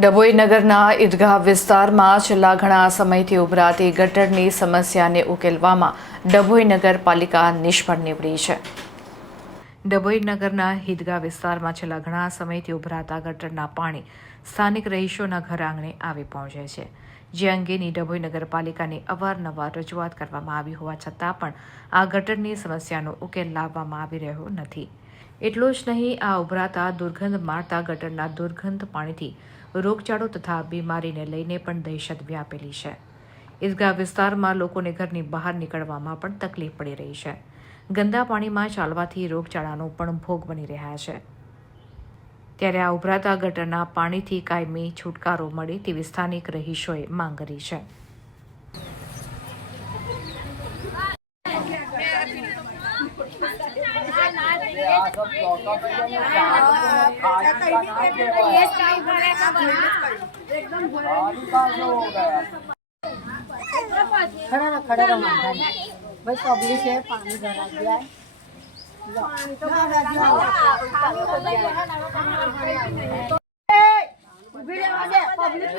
ડભોઈ નગરના ઈદગાહ વિસ્તારમાં છેલ્લા ઘણા સમયથી ઉભરાતી ગટરની સમસ્યાને ઉકેલવામાં ડભોઈ નગરપાલિકા નિષ્ફળ નીવડી છે. ડભોઈ નગરના હિદગા વિસ્તારમાં છેલ્લા ઘણા સમયથી ઉભરાતા ગટરના પાણી સ્થાનિક રહીશોના ઘર આંગણે આવી પહોંચે છે. જે અંગેની ડભોઈ નગરપાલિકાની અવારનવાર રજૂઆત કરવામાં આવી હોવા છતાં પણ આ ગટરની સમસ્યાનો ઉકેલ લાવવામાં આવી રહ્યો નથી. એટલું જ નહીં, આ ઉભરાતા દુર્ગંધ મારતા ગટરના દુર્ગંધ પાણીથી રોગચાળો તથા બીમારીને લઈને પણ દહેશત વ્યાપેલી છે. ઈદગાહ વિસ્તારમાં લોકોને ઘરની બહાર નીકળવામાં પણ તકલીફ પડી રહી છે. ગંદા પાણીમાં ચાલવાથી રોગચાળાનો પણ ભોગ બની રહ્યા છે. ત્યારે આ ઉભરાતા ગટરના પાણીથી કાયમી છુટકારો મળે તેવી સ્થાનિક રહીશોએ માંગ કરી છે. ખરા ખડા રમા ભાઈ પબ્લિક છે પાણી ભરા ગયા પબ્લિક